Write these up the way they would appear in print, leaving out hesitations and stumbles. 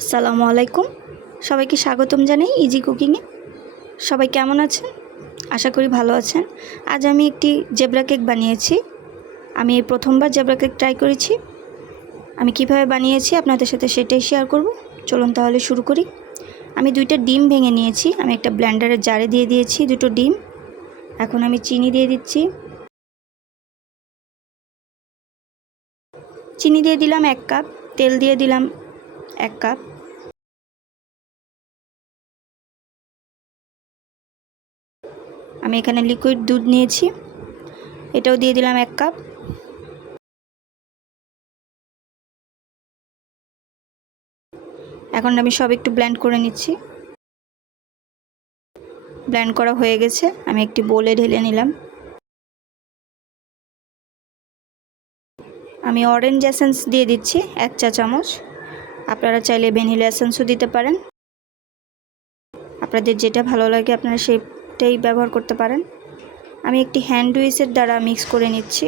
আসসালামু আলাইকুম। সবাইকে স্বাগতম জানাই ইজি কুকিংয়ে। সবাই কেমন আছেন? আশা করি ভালো আছেন। আজ আমি একটি জেব্রা কেক বানিয়েছি। আমি এই প্রথমবার জেব্রা কেক ট্রাই করেছি। আমি কিভাবে বানিয়েছি আপনাদের সাথে সেটাই শেয়ার করব। চলুন তাহলে শুরু করি। আমি 2টা ডিম ভেঙে নিয়েছি। আমি একটা ব্লেন্ডারের জারে দিয়ে দিয়েছি 2টো ডিম। এখন আমি চিনি দিয়ে দিচ্ছি। চিনি দিয়ে দিলাম 1 কাপ, তেল দিয়ে দিলাম 1 কাপ। আমি এখানে লিকুইড দুধ নিয়েছি, এটাও দিয়ে দিলাম 1 কাপ। এখন আমি সব একটু ব্লেন্ড করে নিচ্ছি। ব্লেন্ড করা হয়ে গেছে, আমি একটি বোলে ঢেলে নিলাম। আমি অরেঞ্জ এসেন্স দিয়ে দিচ্ছি 1 চা চামচ। আপনারা চাইলে ভ্যানিলা এসেন্সও দিতে পারেন, আপনাদের যেটা ভালো লাগে আপনারা সেটাই ব্যবহার করতে পারেন। আমি একটি হ্যান্ড উইচের দ্বারা মিক্স করে নিচ্ছি।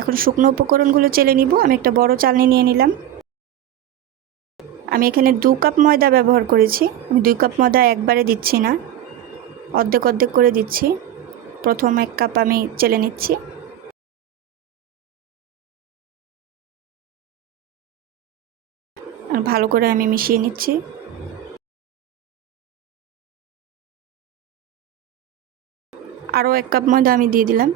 এখন শুকনো উপকরণগুলো চেলে নিব। আমি একটা বড় চালনি নিয়ে নিলাম। আমি এখানে 2 কাপ ময়দা ব্যবহার করেছি। আমি 2 কাপ ময়দা একবারে দিচ্ছি না, অর্ধেক অর্ধেক করে দিচ্ছি। প্রথম 1 কাপ আমি চেলে নিচ্ছি। আর ভালো করে আমি মিশিয়ে নিচ্ছি। আরও 1 কাপ ময়দা আমি দিয়ে দিলাম।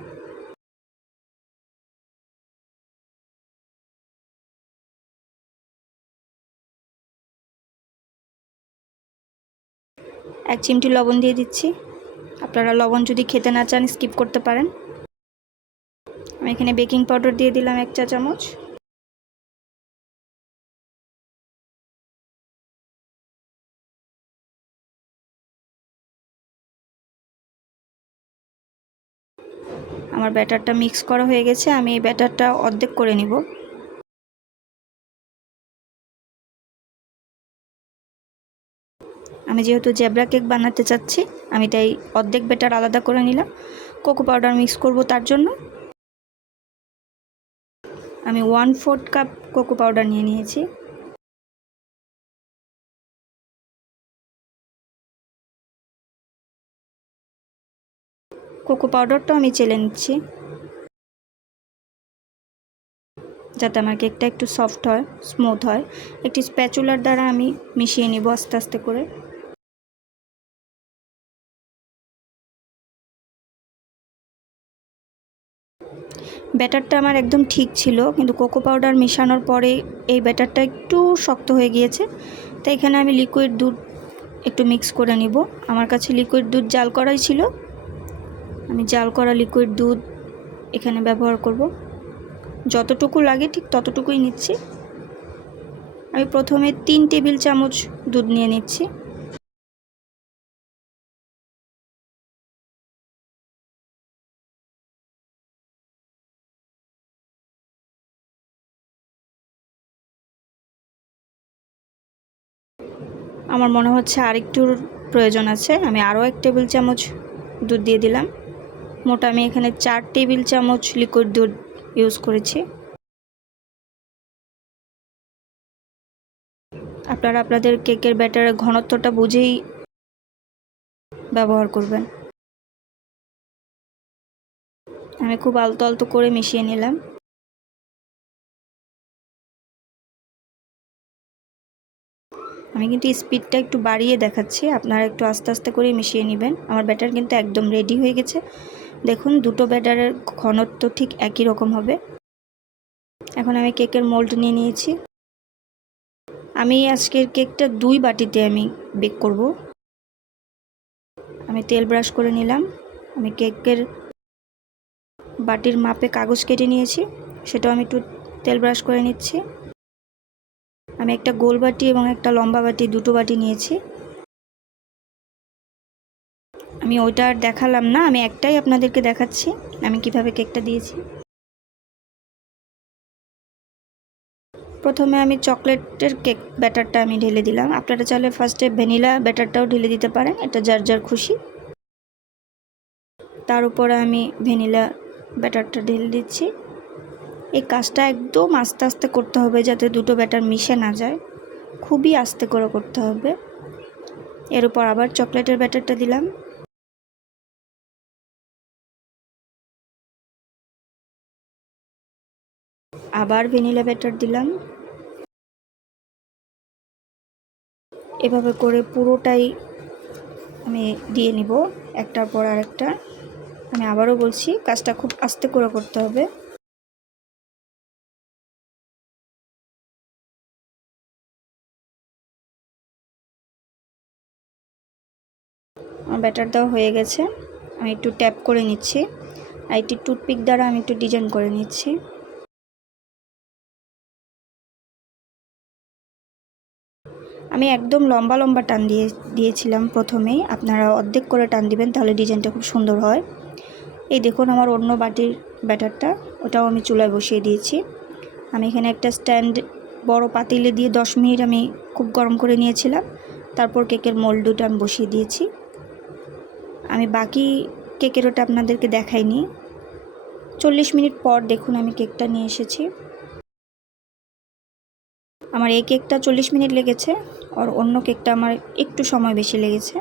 এক চিমটি লবণ দিয়ে দিচ্ছি। আপনারা লবণ যদি খেতে না চান স্কিপ করতে পারেন। আমি এখানে বেকিং পাউডার দিয়ে দিলাম 1 চা চামচ। আমার ব্যাটারটা মিক্স করা হয়ে গেছে। আমি এই ব্যাটারটা অর্ধেক করে নিব। আমি যেহেতু জেব্রা কেক বানাতে চাচ্ছি, আমি তাই অর্ধেক ব্যাটার আলাদা করে নিলাম। কোকো পাউডার মিক্স করব, তার জন্য আমি 1/4 কাপ কোকো পাউডার নিয়ে নিয়েছি। কোকো পাউডারটা আমি চেলে নিচ্ছি যাতে আমার কেকটা একটু সফট হয়, স্মুথ হয়। একটি স্প্যাচুলার দ্বারা আমি মিশিয়ে নিব আস্তে আস্তে করে। ব্যাটারটা আমার একদম ঠিক ছিল, কিন্তু কোকো পাউডার মেশানোর পরে এই ব্যাটারটা একটু শক্ত হয়ে গিয়েছে। তাই এখানে আমি লিকুইড দুধ একটু মিক্স করে নিব। আমার কাছে লিকুইড দুধ জাল করাই ছিল। আমি জাল করা লিকুইড দুধ এখানে ব্যবহার করব। যতটুকু লাগে ঠিক ততটুকুই নিচ্ছি। আমি প্রথমে 3 টেবিল চামচ দুধ নিয়ে নিচ্ছি। আমার মনে হচ্ছে আরেকটুর প্রয়োজন আছে। আমি আরও 1 টেবিল চামচ দুধ দিয়ে দিলাম। মোট আমি এখানে 4 টেবিল চামচ লিকুইড দুধ ইউজ করেছি। আপনারা আপনাদের কেকের ব্যাটারের ঘনত্বটা বুঝেই ব্যবহার করবেন। আমি খুব আলতো আলতো করে মিশিয়ে নিলাম। আমি কিন্তু স্পিডটা একটু বাড়িয়ে দেখাচ্ছি, আপনারা একটু আস্তে আস্তে করে মিশিয়ে নেবেন। আমার ব্যাটার কিন্তু একদম রেডি হয়ে গেছে। দেখুন, দুটো ব্যাটারের ঘনত্ব ঠিক একই রকম হবে। এখন আমি কেকের মোল্ড নিয়ে নিয়েছি। আমি আজকের কেকটা 2 বাটিতে আমি বেক করব। আমি তেল ব্রাশ করে নিলাম। আমি কেকের বাটির মাপে কাগজ কেটে নিয়েছি, সেটাও আমি একটু তেল ব্রাশ করে নিচ্ছি। আমি একটা গোল বাটি এবং একটা লম্বা বাটি, 2টো বাটি নিয়েছি। আমি ওইটা আর দেখালাম না, আমি একটাই আপনাদেরকে দেখাচ্ছি আমি কিভাবে কেকটা দিয়েছি। প্রথমে আমি চকলেটের কেক ব্যাটারটা আমি ঢেলে দিলাম। আপনারা চাইলে ফার্স্টে ভ্যানিলা ব্যাটারটাও ঢেলে দিতে পারেন, এটা যার যার খুশি। তার উপরে আমি ভ্যানিলা ব্যাটারটা ঢেলে দিচ্ছি। এই কাজটা একদম আস্তে আস্তে করতে হবে যাতে দুটো ব্যাটার মিশে না যায়, খুবই আস্তে করে করতে হবে। এর উপর আবার চকলেটের ব্যাটারটা দিলাম। আবার ভ্যানিলা ব্যাটার দিলাম। এভাবে করে পুরোটাই আমি দিয়ে নিব একটার পর আরেকটা। আমি আবারও বলছি, কাজটা খুব আস্তে করে করতে হবে। আমার ব্যাটার দেওয়া হয়ে গেছে। আমি একটু ট্যাপ করে নিচ্ছি, আর একটি টুথপিক দ্বারা আমি একটু ডিজাইন করে নিচ্ছি। আমি একদম লম্বা লম্বা টান দিয়েছিলাম প্রথমেই, আপনারা অর্ধেক করে টান দিবেন, তাহলে ডিজাইনটা খুব সুন্দর হয়। এই দেখুন আমার অন্য বাটির ব্যাটারটা, ওটাও আমি চুলায় বসিয়ে দিয়েছি। আমি এখানে একটা স্ট্যান্ড বড় পাতিলে দিয়ে 10 মিনিট আমি খুব গরম করে নিয়েছিলাম। তারপর কেকের মোল্ড দুটো আমি বসিয়ে দিয়েছি। আমি বাকি কেকের ওটা আপনাদেরকে দেখাইনি। 40 মিনিট পর দেখুন আমি কেকটা নিয়ে এসেছি। আমার এই কেকটা 40 মিনিট লেগেছে, আর অন্য কেকটা আমার একটু সময় বেশি লেগেছে।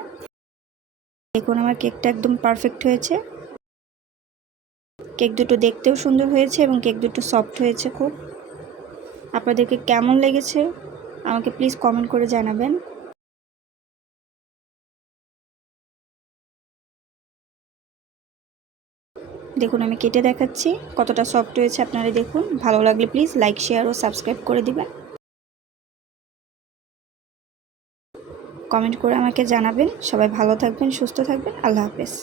দেখুন আমার কেকটা একদম পারফেক্ট হয়েছে। কেক দুটো দেখতেও সুন্দর হয়েছে এবং কেক দুটো সফট হয়েছে খুব। আপনাদেরকে কেমন লেগেছে আমাকে প্লিজ কমেন্ট করে জানাবেন। দেখুন আমি কেটে দেখাচ্ছি কতটা সফট হয়েছে, আপনারা দেখুন। ভালো লাগলে প্লিজ লাইক, শেয়ার ও সাবস্ক্রাইব করে দিবেন। কমেন্ট করে আমাকে জানাবেন। সবাই ভালো থাকবেন, সুস্থ থাকবেন। আল্লাহ হাফেজ।